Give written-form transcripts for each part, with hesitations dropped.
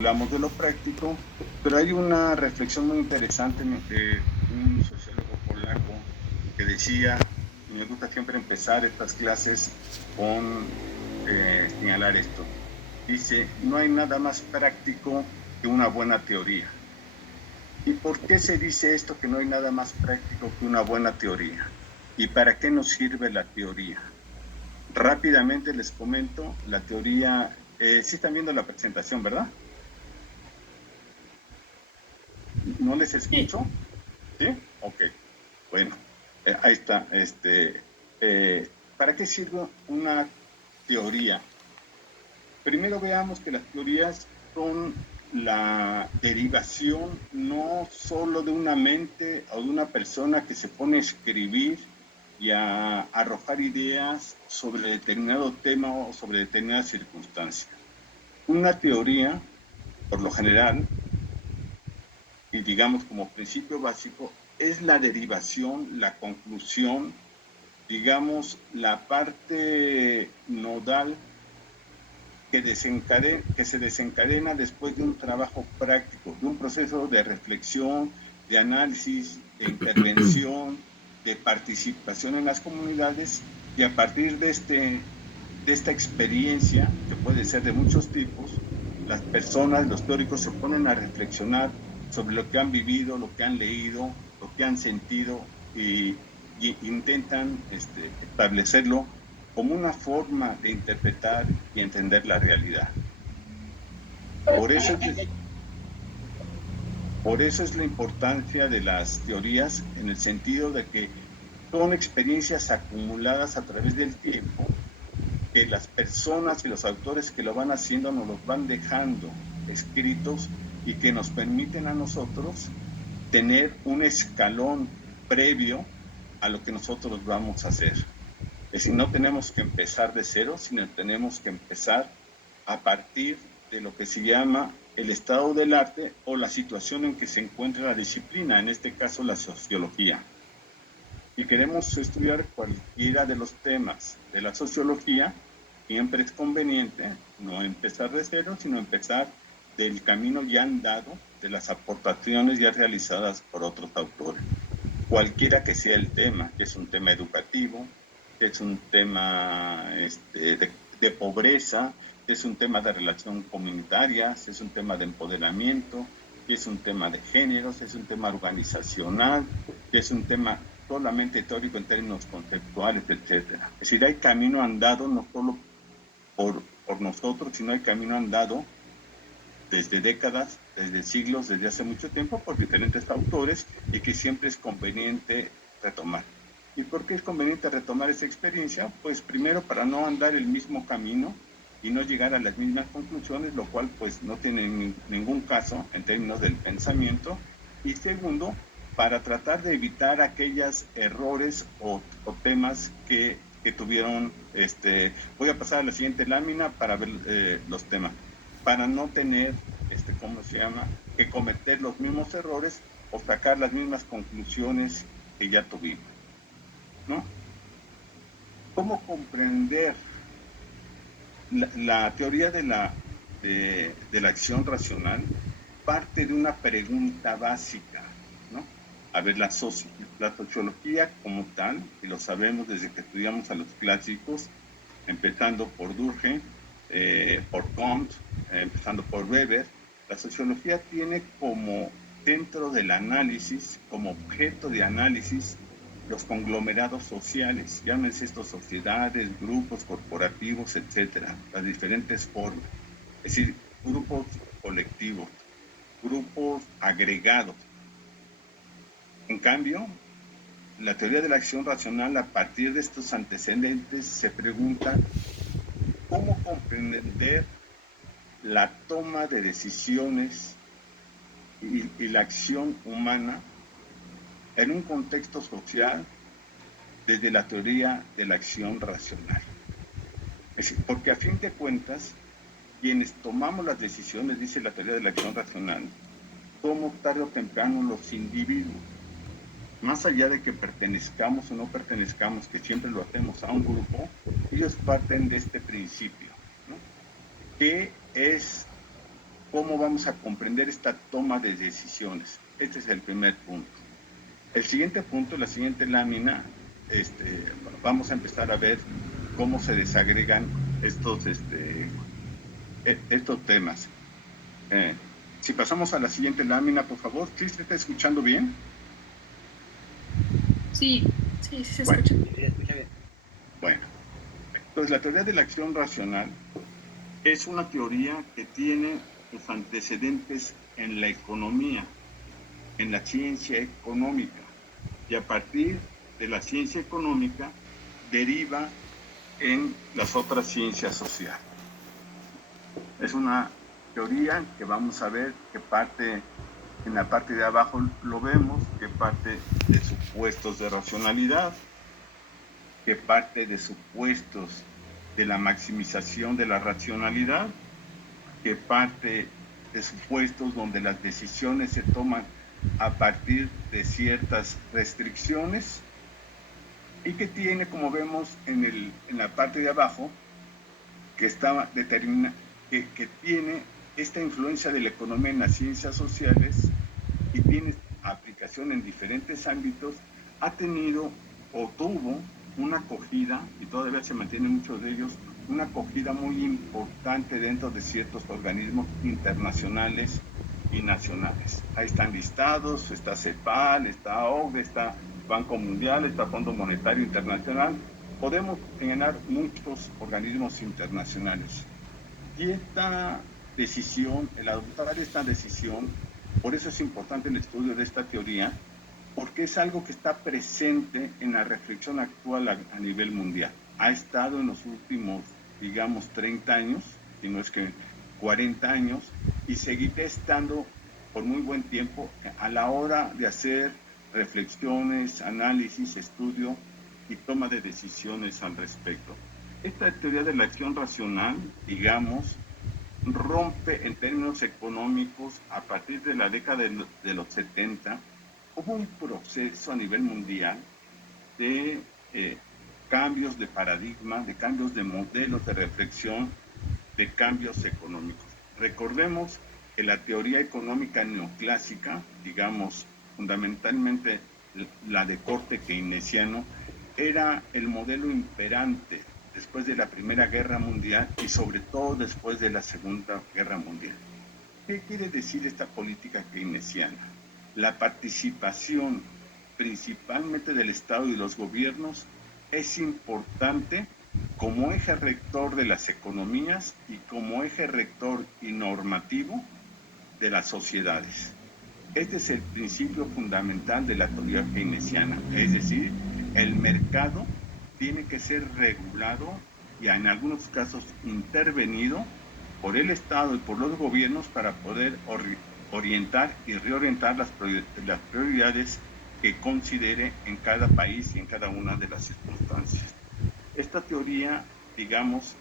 hablamos de lo práctico, pero hay una reflexión muy interesante de un sociólogo polaco que decía, y me gusta siempre empezar estas clases con señalar esto. Dice, no hay nada más práctico que una buena teoría. ¿Y por qué se dice esto, que no hay nada más práctico que una buena teoría? ¿Y para qué nos sirve la teoría? Rápidamente les comento, la teoría, sí están viendo la presentación, ¿verdad? ¿No les Sí, escucho? ¿Sí? Ok, bueno, ahí está. ¿Para qué sirve una teoría? Primero veamos que las teorías son la derivación no solo de una mente o de una persona que se pone a escribir y a arrojar ideas sobre determinado tema o sobre determinadas circunstancias. Una teoría, por lo general, y digamos como principio básico, es la derivación, la conclusión, digamos, la parte nodal que se desencadena después de un trabajo práctico, de un proceso de reflexión, de análisis, de intervención, de participación en las comunidades, y a partir de esta experiencia, que puede ser de muchos tipos, las personas, los teóricos se ponen a reflexionar sobre lo que han vivido, lo que han leído, lo que han sentido y intentan establecerlo como una forma de interpretar y entender la realidad. Por eso es, por eso es la importancia de las teorías en el sentido de que son experiencias acumuladas a través del tiempo que las personas y los autores que lo van haciendo nos los van dejando escritos y que nos permiten a nosotros tener un escalón previo a lo que nosotros vamos a hacer. Es decir, no tenemos que empezar de cero, sino tenemos que empezar a partir de lo que se llama el estado del arte o la situación en que se encuentra la disciplina, en este caso la sociología. Si queremos estudiar cualquiera de los temas de la sociología, siempre es conveniente no empezar de cero, sino empezar del camino ya andado, de las aportaciones ya realizadas por otros autores. Cualquiera que sea el tema, que es un tema educativo, que es un tema de pobreza, que es un tema de relación comunitaria, que es un tema de empoderamiento, que es un tema de géneros, es un tema organizacional, que es un tema solamente teórico en términos conceptuales, etcétera. Es decir, hay camino andado no solo por nosotros, sino hay camino andado desde décadas, desde siglos, desde hace mucho tiempo, por diferentes autores y que siempre es conveniente retomar. ¿Y por qué es conveniente retomar esa experiencia? Pues primero para no andar el mismo camino y no llegar a las mismas conclusiones, lo cual pues no tiene ningún caso en términos del pensamiento. Y segundo, para tratar de evitar aquellos errores o temas que tuvieron, voy a pasar a la siguiente lámina para ver los temas para no tener, ¿cómo se llama?, que cometer los mismos errores o sacar las mismas conclusiones que ya tuvimos, ¿no? ¿Cómo comprender la teoría de la acción racional? Parte de una pregunta básica, ¿no? A ver, la sociología como tal, y lo sabemos desde que estudiamos a los clásicos, empezando por Durkheim, por Comte, empezando por Weber, la sociología tiene como centro del análisis, como objeto de análisis, los conglomerados sociales, llámense estos sociedades, grupos corporativos, etcétera, las diferentes formas. Es decir, grupos colectivos, grupos agregados. En cambio, la teoría de la acción racional, a partir de estos antecedentes, se pregunta cómo comprender la toma de decisiones y la acción humana en un contexto social desde la teoría de la acción racional. Es decir, porque a fin de cuentas, quienes tomamos las decisiones, dice la teoría de la acción racional, somos tarde o temprano los individuos. Más allá de que pertenezcamos o no pertenezcamos, que siempre lo hacemos a un grupo, ellos parten de este principio, ¿no? Que es cómo vamos a comprender esta toma de decisiones. Este es el primer punto. El siguiente punto, la siguiente lámina, vamos a empezar a ver cómo se desagregan estos temas. Si pasamos a la siguiente lámina, por favor. ¿Sí se está escuchando bien? Sí, sí, sí se Bueno, escucha. Sí, escucha bien. bueno. Entonces, la teoría de la acción racional es una teoría que tiene sus antecedentes en la economía, en la ciencia económica. Y a partir de la ciencia económica deriva en las otras ciencias sociales. Es una teoría que vamos a ver que parte, en la parte de abajo lo vemos, que parte de supuestos de racionalidad, que parte de supuestos de la maximización de la racionalidad, que parte de supuestos donde las decisiones se toman a partir de ciertas restricciones y que tiene, como vemos en la parte de abajo, que está que tiene esta influencia de la economía en las ciencias sociales y tiene aplicación en diferentes ámbitos, ha tenido o tuvo una acogida, y todavía se mantienen muchos de ellos, una acogida muy importante dentro de ciertos organismos internacionales y nacionales. Ahí están listados, está CEPAL, está OCDE, está Banco Mundial, está Fondo Monetario Internacional. Podemos señalar muchos organismos internacionales. Y esta decisión, el adoptar esta decisión, por eso es importante el estudio de esta teoría, porque es algo que está presente en la reflexión actual a nivel mundial. Ha estado en los últimos, digamos, 30 años, si no es que 40 años, y seguirá estando por muy buen tiempo a la hora de hacer reflexiones, análisis, estudio y toma de decisiones al respecto. Esta teoría de la acción racional, digamos, rompe en términos económicos a partir de la década de los 70. Hubo un proceso a nivel mundial de cambios de paradigma, de cambios de modelos de reflexión, de cambios económicos. Recordemos que la teoría económica neoclásica, digamos, fundamentalmente la de corte keynesiano, era el modelo imperante después de la Primera Guerra Mundial y sobre todo después de la Segunda Guerra Mundial. ¿Qué quiere decir esta política keynesiana? La participación principalmente del Estado y los gobiernos es importante como eje rector de las economías y como eje rector y normativo de las sociedades. Este es el principio fundamental de la teoría keynesiana, es decir, el mercado tiene que ser regulado y en algunos casos intervenido por el Estado y por los gobiernos para poder orientar y reorientar las prioridades que considere en cada país y en cada una de las circunstancias. Esta teoría, digamos,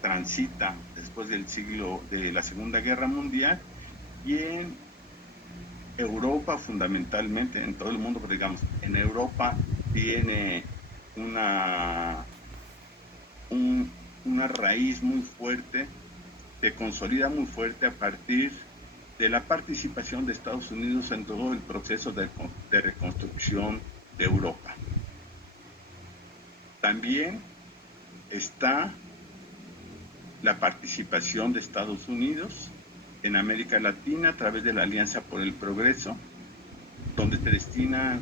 transita después del siglo de la Segunda Guerra Mundial y en Europa fundamentalmente, en todo el mundo, pero digamos, en Europa tiene una, una raíz muy fuerte, se consolida muy fuerte a partir de la participación de Estados Unidos en todo el proceso de reconstrucción de Europa. También está la participación de Estados Unidos en América Latina a través de la Alianza por el Progreso, donde se destinan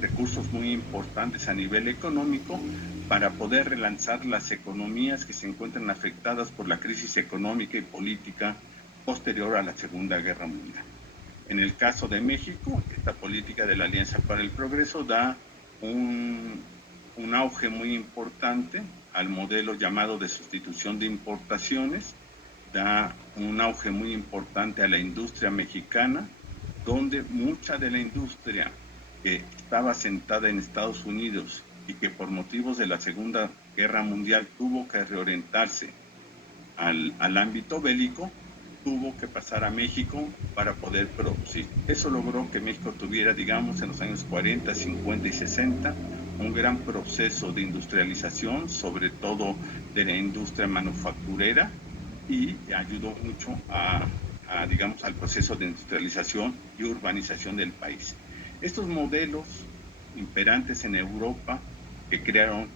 recursos muy importantes a nivel económico para poder relanzar las economías que se encuentran afectadas por la crisis económica y política posterior a la Segunda Guerra Mundial. En el caso de México, esta política de la Alianza para el Progreso da un auge muy importante al modelo llamado de sustitución de importaciones, da un auge muy importante a la industria mexicana, donde mucha de la industria que estaba sentada en Estados Unidos y que por motivos de la Segunda Guerra Mundial tuvo que reorientarse al ámbito bélico, tuvo que pasar a México para poder producir. Eso logró que México tuviera, digamos, en los años 40, 50 y 60, un gran proceso de industrialización, sobre todo de la industria manufacturera, y ayudó mucho a digamos, al proceso de industrialización y urbanización del país. Estos modelos imperantes en Europa, que crearon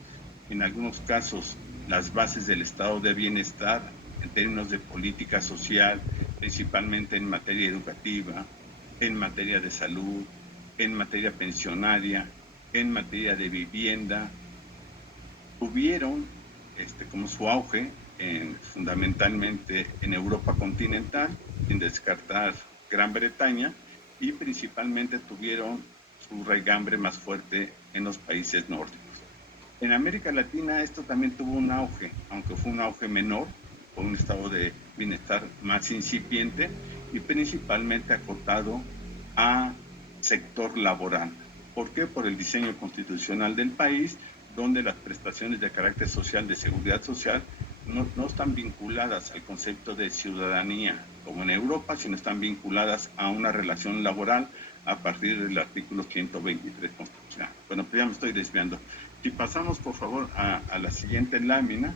en algunos casos las bases del estado de bienestar en términos de política social, principalmente en materia educativa, en materia de salud, en materia pensionaria, en materia de vivienda, tuvieron como su auge fundamentalmente en Europa continental, sin descartar Gran Bretaña, y principalmente tuvieron su raigambre más fuerte en los países nórdicos. En América Latina esto también tuvo un auge, aunque fue un auge menor, con un estado de bienestar más incipiente y principalmente acotado a sector laboral. ¿Por qué? Por el diseño constitucional del país, donde las prestaciones de carácter social, de seguridad social, no están vinculadas al concepto de ciudadanía como en Europa, sino están vinculadas a una relación laboral a partir del artículo 123 constitucional. Bueno, pues ya me estoy desviando. Si pasamos, por favor, a la siguiente lámina,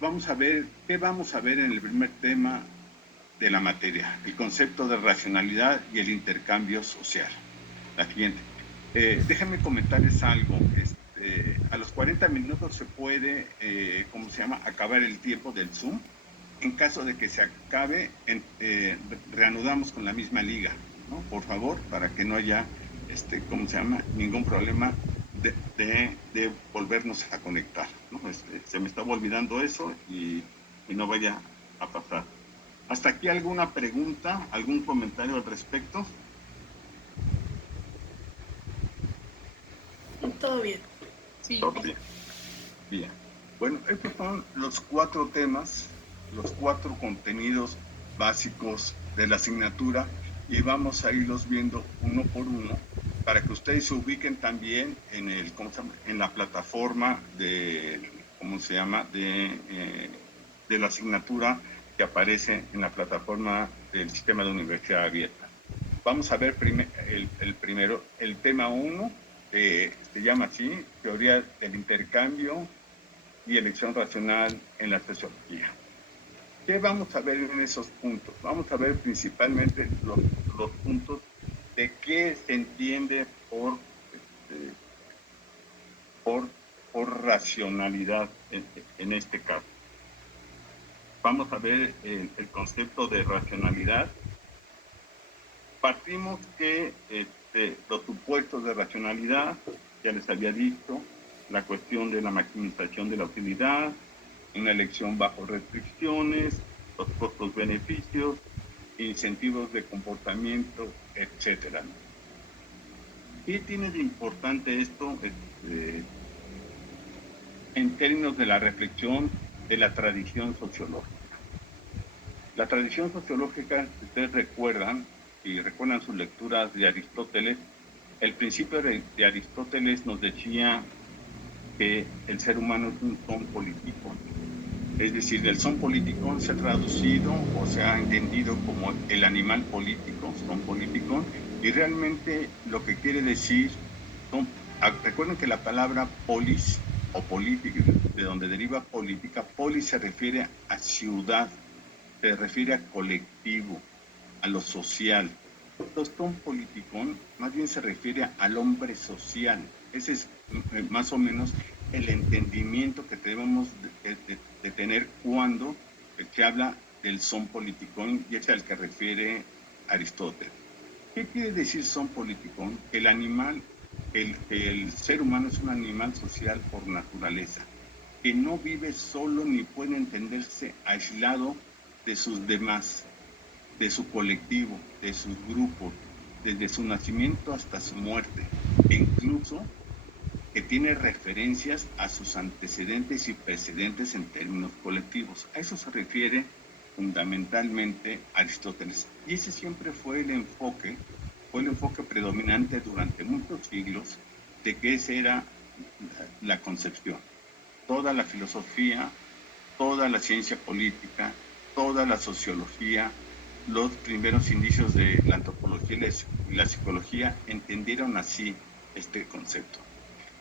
vamos a ver, ¿qué vamos a ver en el primer tema de la materia? El concepto de racionalidad y el intercambio social. La siguiente. Déjenme comentarles algo. A los 40 minutos se puede, ¿cómo se llama?, acabar el tiempo del Zoom. En caso de que se acabe, reanudamos con la misma liga, ¿no? Por favor, para que no haya, ¿cómo se llama?, ningún problema de volvernos a conectar, ¿no? Se me estaba olvidando eso y no vaya a pasar. ¿Hasta aquí alguna pregunta, algún comentario al respecto? Todo bien. Sí. Todo bien. Bien. Bueno, estos son los 4 temas, los 4 contenidos básicos de la asignatura y vamos a irlos viendo uno por uno para que ustedes se ubiquen también en el, ¿cómo se llama?, en la plataforma de, ¿cómo se llama?, de la asignatura que aparece en la plataforma del Sistema de Universidad Abierta. Vamos a ver el primero, el tema 1, se llama así, teoría del intercambio y elección racional en la sociología. ¿Qué vamos a ver en esos puntos? Vamos a ver principalmente los puntos de qué se entiende por racionalidad en este caso. Vamos a ver el concepto de racionalidad. Partimos que los supuestos de racionalidad, ya les había dicho, la cuestión de la maximización de la utilidad, una elección bajo restricciones, los costos-beneficios, incentivos de comportamiento, etc. ¿Qué tiene de importante esto en términos de la reflexión de la tradición sociológica? La tradición sociológica, si ustedes recuerdan, y recuerdan sus lecturas de Aristóteles, el principio de Aristóteles nos decía que el ser humano es un son político. Es decir, del son político se ha traducido o se ha entendido como el animal político, son político, y realmente lo que quiere decir, recuerden que la palabra polis o política, de donde deriva política, polis se refiere a ciudad, se refiere a colectivo, a lo social. Entonces, son politicón más bien se refiere al hombre social. Ese es más o menos el entendimiento que debemos de tener cuando se habla del son politicón, y es al que refiere Aristóteles. ¿Qué quiere decir son politicón? El animal, el ser humano es un animal social por naturaleza, que no vive solo ni puede entenderse aislado de sus demás, de su colectivo, de sus grupos, desde su nacimiento hasta su muerte, e incluso que tiene referencias a sus antecedentes y precedentes en términos colectivos. A eso se refiere fundamentalmente Aristóteles. Y ese siempre fue el enfoque predominante durante muchos siglos de que esa era la concepción. Toda la filosofía, toda la ciencia política, toda la sociología, los primeros indicios de la antropología y la psicología entendieron así este concepto.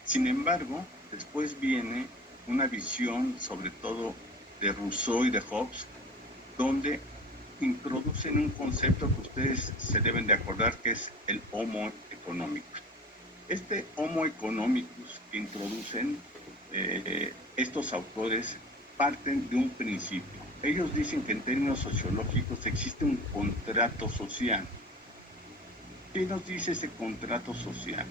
Sin embargo, después viene una visión, sobre todo de Rousseau y de Hobbes, donde introducen un concepto que ustedes se deben de acordar, que es el Homo economicus. Este Homo economicus que introducen estos autores parten de un principio. Ellos dicen que en términos sociológicos existe un contrato social. ¿Qué nos dice ese contrato social?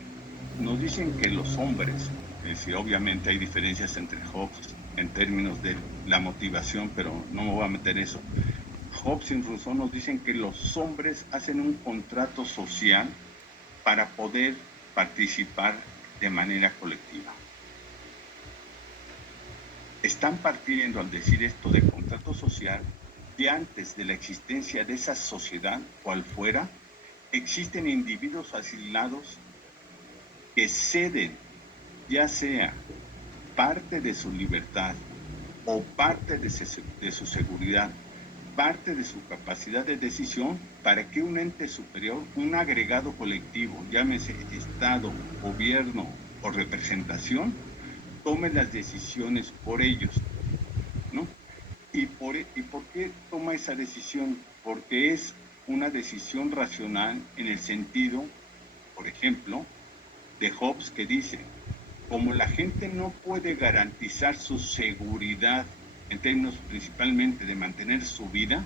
Nos dicen que los hombres, es decir, obviamente hay diferencias entre Hobbes en términos de la motivación, pero no me voy a meter en eso. Hobbes y Rousseau nos dicen que los hombres hacen un contrato social para poder participar de manera colectiva. Están partiendo al decir esto de contrato social que antes de la existencia de esa sociedad, cual fuera, existen individuos aislados que ceden ya sea parte de su libertad o parte de su seguridad, parte de su capacidad de decisión para que un ente superior, un agregado colectivo, llámese Estado, gobierno o representación, tome las decisiones por ellos, ¿no? ¿Y por qué toma esa decisión? Porque es una decisión racional en el sentido, por ejemplo, de Hobbes, que dice, como la gente no puede garantizar su seguridad en términos principalmente de mantener su vida,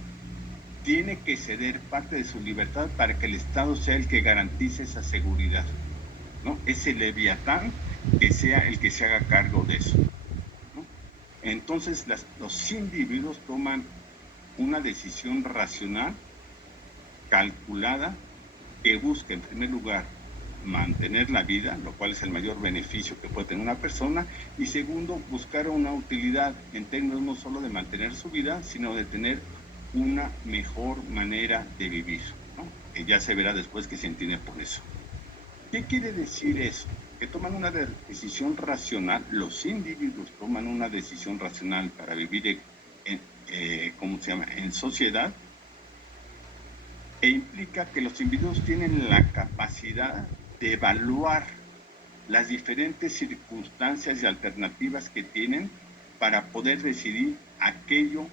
tiene que ceder parte de su libertad para que el Estado sea el que garantice esa seguridad, ¿no? Ese leviatán que sea el que se haga cargo de eso, ¿no? Entonces los individuos toman una decisión racional, calculada, que busca en primer lugar mantener la vida, lo cual es el mayor beneficio que puede tener una persona, y segundo, buscar una utilidad en términos no solo de mantener su vida, sino de tener una mejor manera de vivir, ¿no? Que ya se verá después que se entiende por eso. ¿Qué quiere decir eso? Que toman una decisión racional, los individuos toman una decisión racional para vivir ¿cómo se llama?, en sociedad, e implica que los individuos tienen la capacidad de evaluar las diferentes circunstancias y alternativas que tienen para poder decidir aquello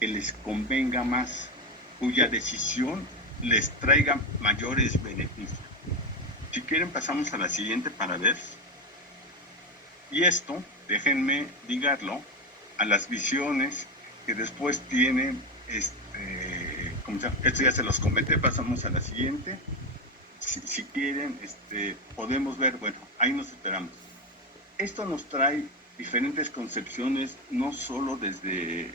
que les convenga más, cuya decisión les traiga mayores beneficios. Si quieren, pasamos a la siguiente para ver. Y esto, déjenme ligarlo a las visiones que después tienen, esto ya se los comenté, pasamos a la siguiente. Si quieren, podemos ver, bueno, ahí nos esperamos. Esto nos trae diferentes concepciones, no solo desde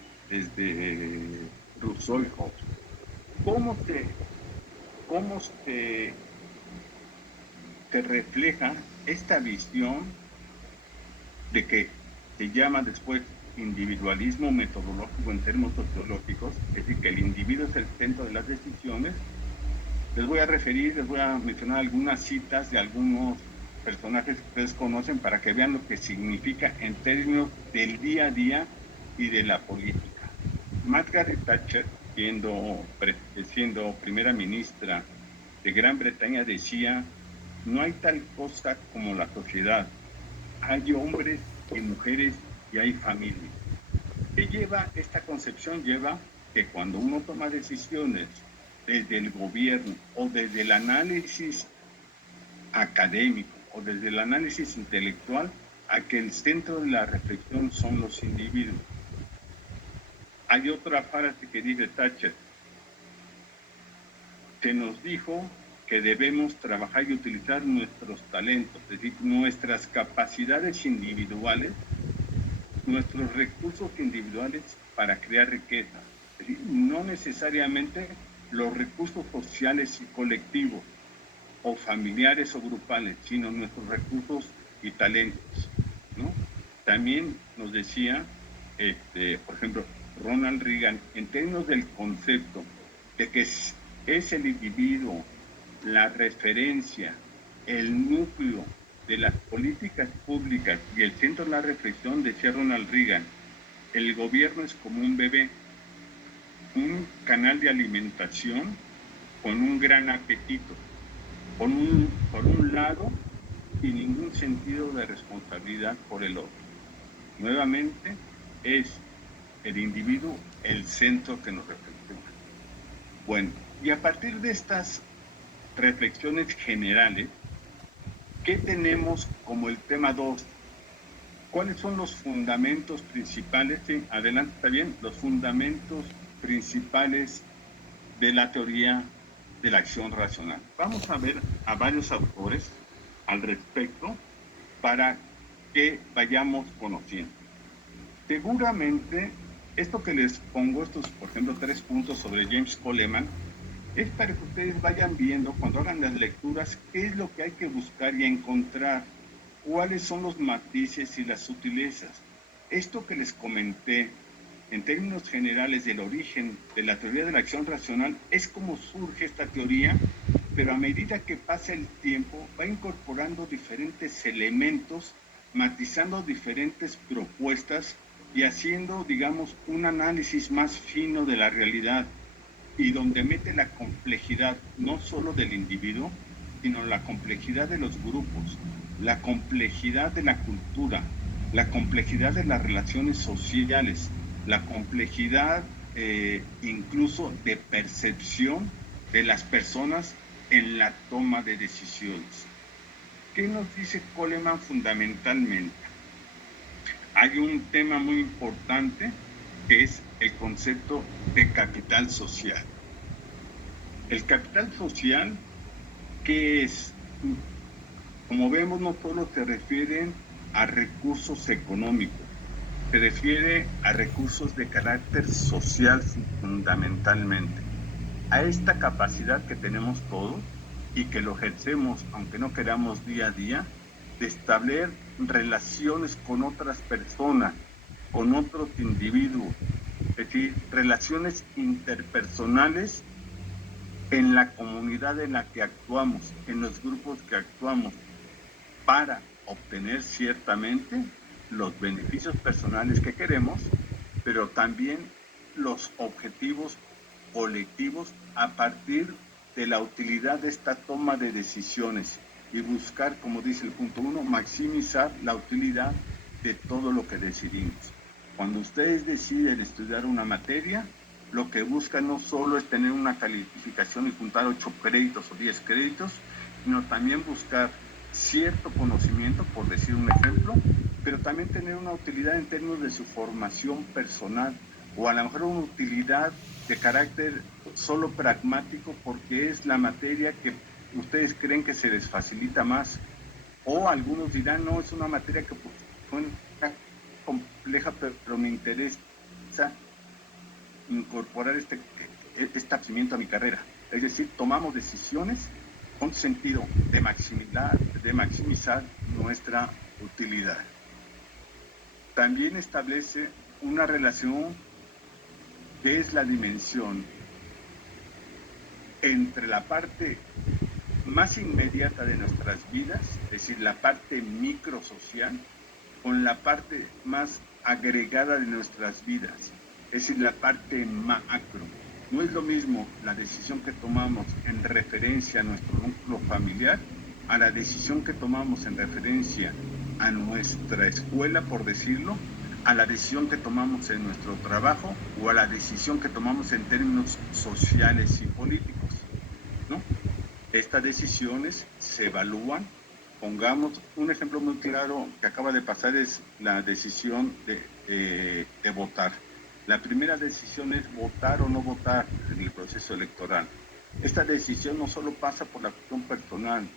Rousseau y Hobbes. ¿Cómo te refleja esta visión de que se llama después individualismo metodológico en términos sociológicos, es decir, que el individuo es el centro de las decisiones? Les voy a mencionar algunas citas de algunos personajes que ustedes conocen para que vean lo que significa en términos del día a día y de la política. Margaret Thatcher, siendo primera ministra de Gran Bretaña, decía: no hay tal cosa como la sociedad. Hay hombres y mujeres y hay familias. ¿Qué lleva esta concepción? Lleva que cuando uno toma decisiones desde el gobierno o desde el análisis académico o desde el análisis intelectual, a que el centro de la reflexión son los individuos. Hay otra frase que dice Thatcher: se nos dijo que debemos trabajar y utilizar nuestros talentos, es decir, nuestras capacidades individuales, nuestros recursos individuales para crear riqueza. Es decir, no necesariamente los recursos sociales y colectivos o familiares o grupales, sino nuestros recursos y talentos, ¿no? También nos decía, por ejemplo, Ronald Reagan, en términos del concepto de que es el individuo la referencia, el núcleo de las políticas públicas y el centro de la reflexión, decía Ronald Reagan, el gobierno es como un bebé, un canal de alimentación con un gran apetito, por un lado, y ningún sentido de responsabilidad por el otro. Nuevamente, es el individuo el centro que nos reflexiona. Bueno, y a partir de estas reflexiones generales, ¿qué tenemos como el tema 2? ¿Cuáles son los fundamentos principales? Sí, adelante, está bien. Los fundamentos principales de la teoría de la acción racional. Vamos a ver a varios autores al respecto para que vayamos conociendo. Seguramente, esto que les pongo, estos, por ejemplo, 3 puntos sobre James Coleman, es para que ustedes vayan viendo cuando hagan las lecturas qué es lo que hay que buscar y encontrar, cuáles son los matices y las sutilezas. Esto que les comenté en términos generales del origen de la teoría de la acción racional es como surge esta teoría, pero a medida que pasa el tiempo va incorporando diferentes elementos, matizando diferentes propuestas y haciendo, digamos, un análisis más fino de la realidad y donde mete la complejidad no solo del individuo, sino la complejidad de los grupos, la complejidad de la cultura, la complejidad de las relaciones sociales, la complejidad incluso de percepción de las personas en la toma de decisiones. ¿Qué nos dice Coleman fundamentalmente? Hay un tema muy importante que es el concepto de capital social. El capital social, ¿qué es? Como vemos, no solo se refieren a recursos económicos, se refiere a recursos de carácter social fundamentalmente, a esta capacidad que tenemos todos y que lo ejercemos, aunque no queramos día a día, de establecer relaciones con otras personas, con otros individuos, es decir, relaciones interpersonales en la comunidad en la que actuamos, en los grupos que actuamos, para obtener ciertamente los beneficios personales que queremos, pero también los objetivos colectivos a partir de la utilidad de esta toma de decisiones y buscar, como dice el punto 1, maximizar la utilidad de todo lo que decidimos. Cuando ustedes deciden estudiar una materia, lo que buscan no solo es tener una calificación y juntar 8 créditos o 10 créditos, sino también buscar cierto conocimiento, por decir un ejemplo, pero también tener una utilidad en términos de su formación personal, o a lo mejor una utilidad de carácter solo pragmático porque es la materia que ustedes creen que se les facilita más, o algunos dirán, no, es una materia que suena compleja, pero me interesa incorporar este aprendizaje a mi carrera. Es decir, tomamos decisiones con sentido de maximizar nuestra utilidad. También establece una relación que es la dimensión entre la parte más inmediata de nuestras vidas, es decir, la parte microsocial, con la parte más agregada de nuestras vidas, es decir, la parte macro. No es lo mismo la decisión que tomamos en referencia a nuestro núcleo familiar a la decisión que tomamos en referencia a nuestra escuela, por decirlo, a la decisión que tomamos en nuestro trabajo o a la decisión que tomamos en términos sociales y políticos, ¿no? Estas decisiones se evalúan. Pongamos un ejemplo muy claro que acaba de pasar, es la decisión de votar. La primera decisión es votar o no votar en el proceso electoral. Esta decisión no solo pasa por la cuestión personal,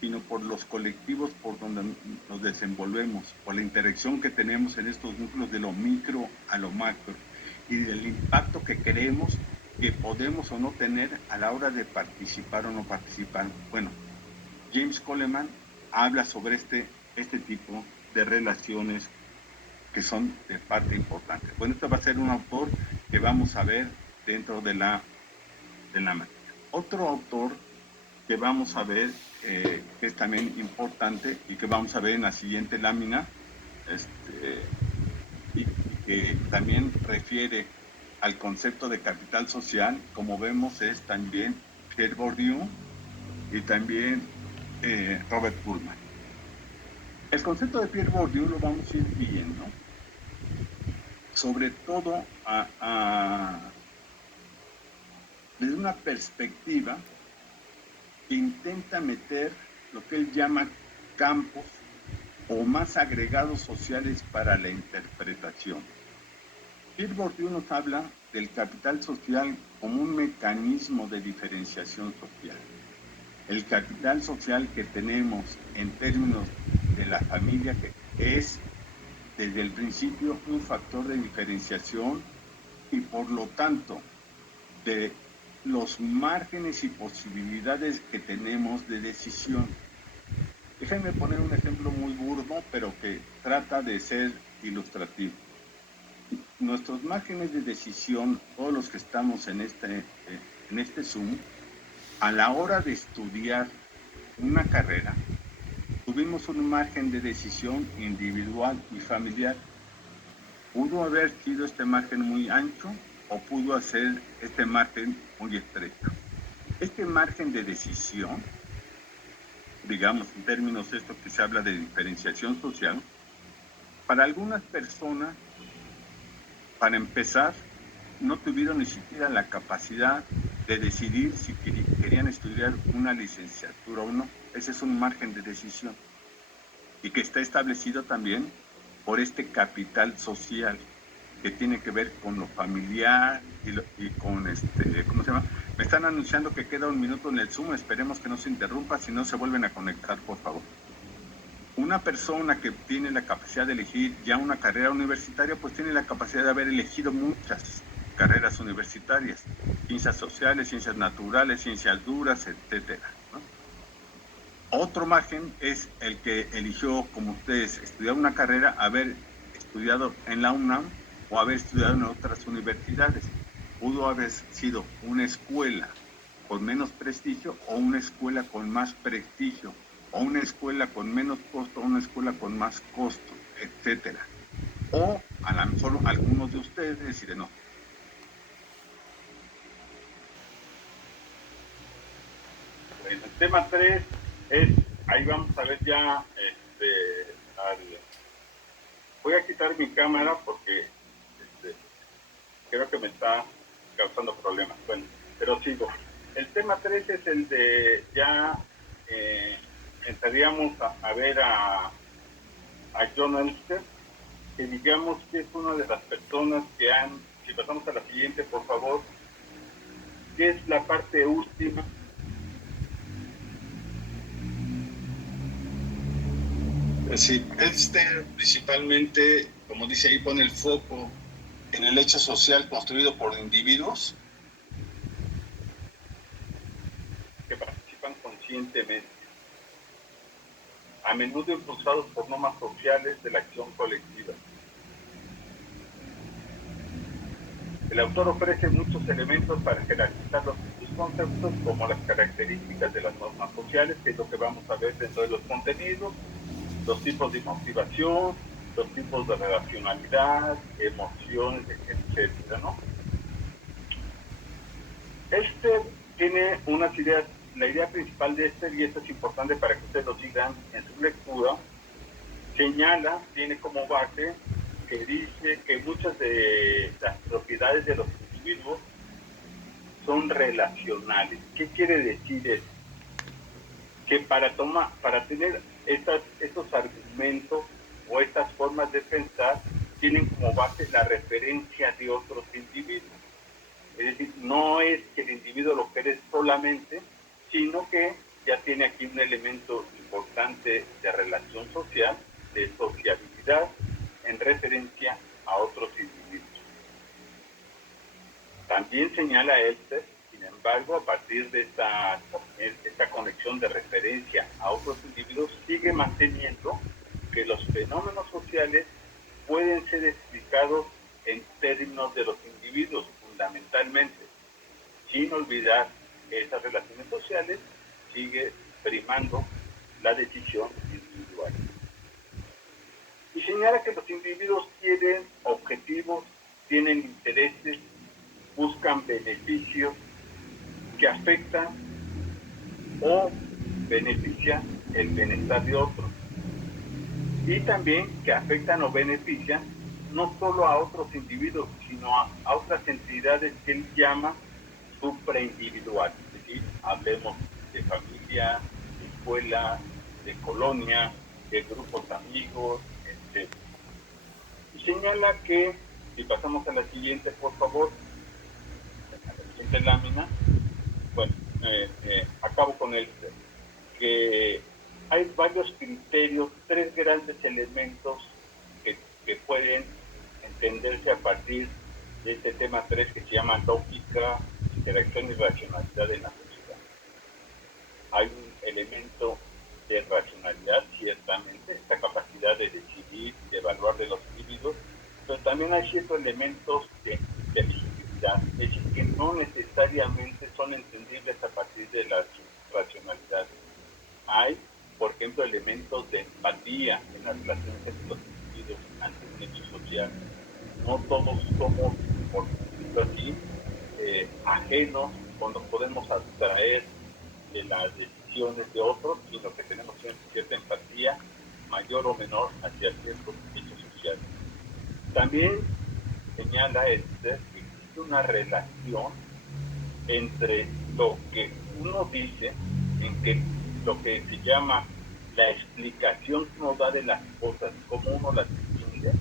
sino por los colectivos por donde nos desenvolvemos, por la interacción que tenemos en estos núcleos de lo micro a lo macro y del impacto que creemos que podemos o no tener a la hora de participar o no participar. Bueno, James Coleman habla sobre este tipo de relaciones que son de parte importante. Bueno, este va a ser un autor que vamos a ver dentro de la materia. Otro autor que vamos a ver, que es también importante y que vamos a ver en la siguiente lámina, y que también refiere al concepto de capital social, como vemos, es también Pierre Bourdieu y también Robert Kuhlman. El concepto de Pierre Bourdieu lo vamos a ir viendo, sobre todo desde una perspectiva que intenta meter lo que él llama campos o más agregados sociales para la interpretación. Pierre Bourdieu nos habla del capital social como un mecanismo de diferenciación social. El capital social que tenemos en términos de la familia, que es desde el principio un factor de diferenciación y por lo tanto de los márgenes y posibilidades que tenemos de decisión. Déjenme poner un ejemplo muy burdo, pero que trata de ser ilustrativo. Nuestros márgenes de decisión, todos los que estamos en este Zoom, a la hora de estudiar una carrera, tuvimos un margen de decisión individual y familiar. Pudo haber sido este margen muy ancho o pudo ser este margen muy estrecho. Este margen de decisión, digamos en términos esto que se habla de diferenciación social, para algunas personas, para empezar, no tuvieron ni siquiera la capacidad de decidir si querían estudiar una licenciatura o no. Ese es un margen de decisión y que está establecido también por este capital social que tiene que ver con lo familiar y con ¿cómo se llama? Me están anunciando que queda un minuto en el Zoom, esperemos que no se interrumpa, si no se vuelven a conectar, por favor. Una persona que tiene la capacidad de elegir ya una carrera universitaria, pues tiene la capacidad de haber elegido muchas carreras universitarias, ciencias sociales, ciencias naturales, ciencias duras, etcétera, ¿no? Otro margen es el que eligió, como ustedes, estudiar una carrera, haber estudiado en la UNAM o haber estudiado en otras universidades. Pudo haber sido una escuela con menos prestigio o una escuela con más prestigio, o una escuela con menos costo, o una escuela con más costo, etcétera. O a lo mejor algunos de ustedes deciden no. Bueno, el tema 3 es, ahí vamos a ver ya, voy a quitar mi cámara porque creo que me está causando problemas. Bueno, pero sigo. El tema 3 es el de ya entraríamos a ver a John Elster, que digamos que es una de las personas que han, si pasamos a la siguiente, por favor, que es la parte última. Sí, principalmente, como dice ahí, pone el foco en el hecho social construido por individuos que participan conscientemente, a menudo impulsados por normas sociales de la acción colectiva. El autor ofrece muchos elementos para jerarquizar los conceptos, como las características de las normas sociales, que es lo que vamos a ver dentro de los contenidos, los tipos de motivación, los tipos de relacionalidad, emociones, etcétera, ¿no? Tiene unas ideas, la idea principal de y esto es importante para que ustedes lo sigan en su lectura, señala, tiene como base, que dice que muchas de las propiedades de los individuos son relacionales. ¿Qué quiere decir eso? Que para tener estos argumentos o estas formas de pensar, tienen como base la referencia de otros individuos. Es decir, no es que el individuo lo cree solamente, sino que ya tiene aquí un elemento importante de relación social, de sociabilidad, en referencia a otros individuos. También señala Elster, sin embargo, a partir de esta conexión de referencia a otros individuos, sigue manteniendo que los fenómenos sociales pueden ser explicados en términos de los individuos, fundamentalmente, sin olvidar que esas relaciones sociales sigue primando la decisión individual. Y señala que los individuos tienen objetivos, tienen intereses, buscan beneficios que afectan o benefician el bienestar de otros. Y también que afectan o benefician no solo a otros individuos, sino a otras entidades que él llama supraindividual, es decir, hablemos de familia, de escuela, de colonia, de grupos amigos, etc. Y señala que, si pasamos a la siguiente, por favor, a la siguiente lámina, bueno, acabo con esto, que hay varios criterios, tres grandes elementos que pueden entenderse a partir de este tema 3 que se llama lógica, interacción y racionalidad en la sociedad. Hay un elemento de racionalidad, ciertamente, esta capacidad de decidir y de evaluar de los individuos, pero también hay ciertos elementos de legitimidad, es decir, que no necesariamente son entendibles a partir de la racionalidad. Hay, por ejemplo, elementos de empatía en las relaciones entre los individuos ante un hecho social. No todos somos, por decirlo así, ajenos o nos podemos abstraer de las decisiones de otros, sino que tenemos cierta empatía, mayor o menor, hacia ciertos hechos sociales. También señala que existe una relación entre lo que uno dice, en que lo que se llama la explicación que uno da de las cosas, cómo uno las entiende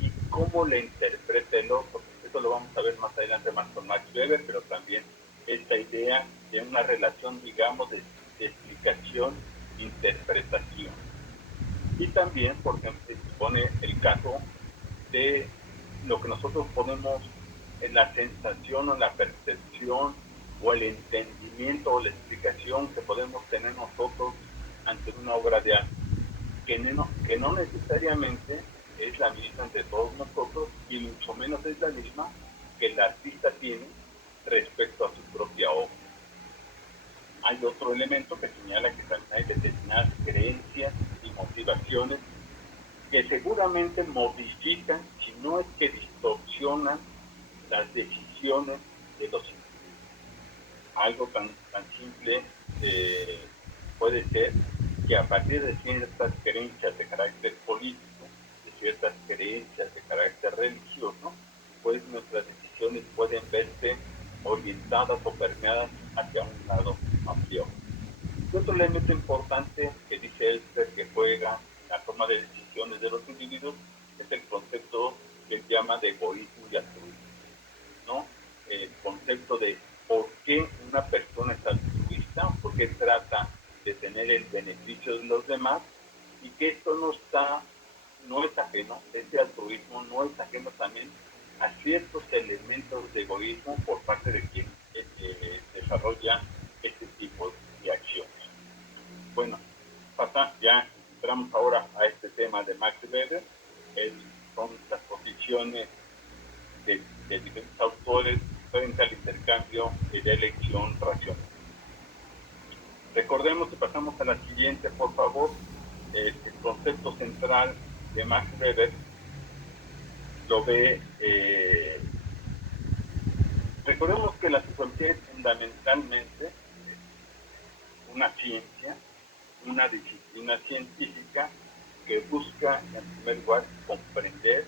y cómo le interpreta el otro. Eso lo vamos a ver más adelante más con Max Weber, pero también esta idea de una relación, digamos, de explicación-interpretación. Y también, por ejemplo, se expone el caso de lo que nosotros ponemos en la sensación o la percepción o el entendimiento o la explicación que podemos tener nosotros ante una obra de arte, que no necesariamente es la misma entre todos nosotros y mucho menos es la misma que el artista tiene respecto a su propia obra. Hay otro elemento que señala que también hay determinadas creencias y motivaciones que seguramente modifican, si no es que distorsionan, las decisiones de los individuos. Algo tan simple puede ser que a partir de ciertas creencias de carácter político, de ciertas creencias de carácter religioso, pues nuestras decisiones pueden verse orientadas o permeadas hacia un lado amplio. Y otro elemento importante que dice Elster que juega la toma de decisiones de los individuos es el concepto que él llama de egoísmo y altruismo, ¿no? El concepto de por qué una persona es altruista, por qué trata de tener el beneficio de los demás, y que esto no es ajeno, este altruismo no es ajeno también a ciertos elementos de egoísmo por parte de quien desarrolla este tipo de acciones. Bueno, ya entramos ahora a este tema de Max Weber. Son las posiciones de diferentes autores frente al intercambio de la elección racional. Recordemos que pasamos a la siguiente, por favor. El concepto central de Max Weber lo ve. Recordemos que la psicología es fundamentalmente una ciencia, una disciplina científica que busca, en primer lugar, comprender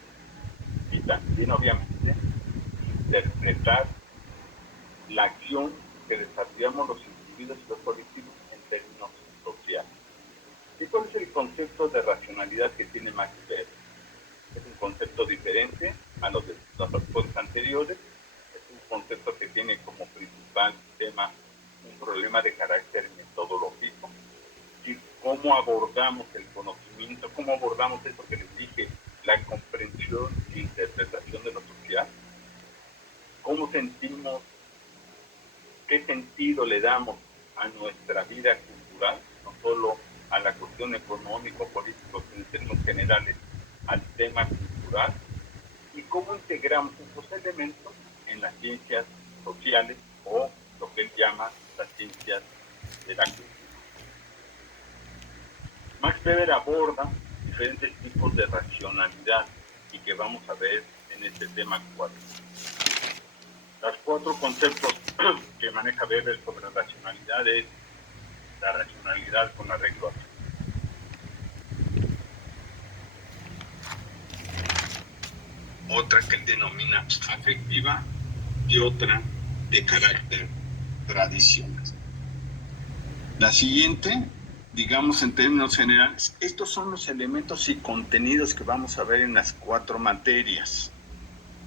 y también, obviamente, interpretar la acción que desarrollamos los individuos y los colectivos en términos sociales. ¿Y cuál es el concepto de racionalidad que tiene Max Weber? Es un concepto diferente a los de los autores anteriores. Es un concepto que tiene como principal tema un problema de carácter metodológico. Y cómo abordamos el conocimiento, cómo abordamos eso que les dije, la comprensión e interpretación de lo social, cómo sentimos, qué sentido le damos a nuestra vida cultural, no solo a la cuestión económico, político, sino en términos generales, al tema cultural, y cómo integramos estos elementos en las ciencias sociales o lo que él llama las ciencias de la cultura. Max Weber aborda diferentes tipos de racionalidad y que vamos a ver en este tema 4. Los 4 conceptos que maneja Weber sobre la racionalidad es la racionalidad con arreglo a otra que él denomina afectiva y otra de carácter tradicional. La siguiente, digamos en términos generales, estos son los elementos y contenidos que vamos a ver en las 4 materias.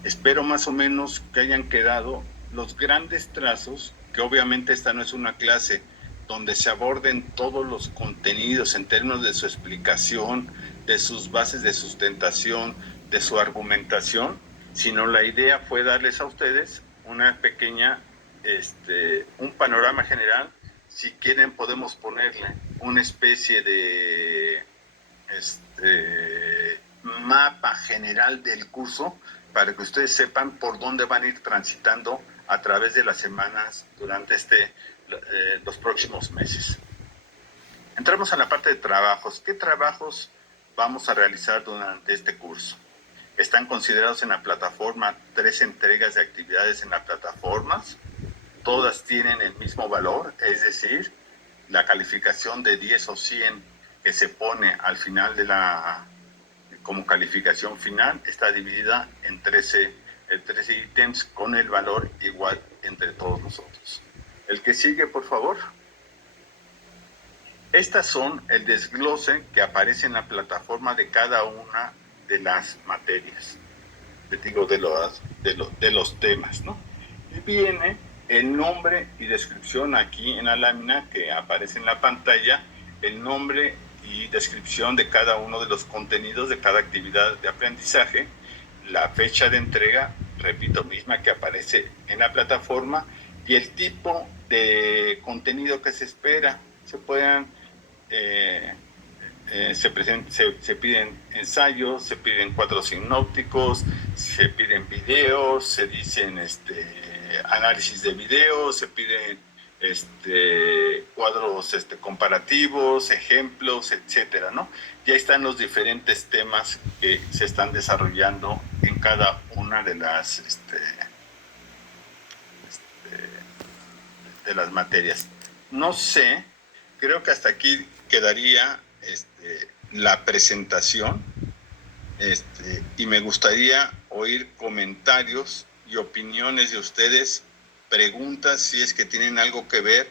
Espero más o menos que hayan quedado los grandes trazos, que obviamente esta no es una clase donde se aborden todos los contenidos en términos de su explicación, de sus bases de sustentación, de su argumentación, sino la idea fue darles a ustedes una pequeña, un panorama general. Si quieren podemos ponerle una especie de mapa general del curso para que ustedes sepan por dónde van a ir transitando a través de las semanas durante los próximos meses. Entramos a la parte de trabajos. ¿Qué trabajos vamos a realizar durante este curso? Están considerados en la plataforma 3 entregas de actividades en la plataforma. Todas tienen el mismo valor, es decir, la calificación de 10 o 100 que se pone al final como calificación final está dividida en 13 ítems con el valor igual entre todos nosotros. El que sigue, por favor. Estas son el desglose que aparece en la plataforma de cada una de las materias. Les digo de los temas, ¿no? Y viene el nombre y descripción aquí en la lámina que aparece en la pantalla, el nombre y descripción de cada uno de los contenidos de cada actividad de aprendizaje, la fecha de entrega, repito, misma que aparece en la plataforma, y el tipo de contenido que se espera. Se piden ensayos, se piden cuadros sinópticos, se piden videos, se dicen análisis de videos, se piden cuadros comparativos, ejemplos, etcétera, ¿no? Ya están los diferentes temas que se están desarrollando en cada una de las de las materias. No sé, creo que hasta aquí quedaría la presentación, y me gustaría oír comentarios y opiniones de ustedes, preguntas si es que tienen algo que ver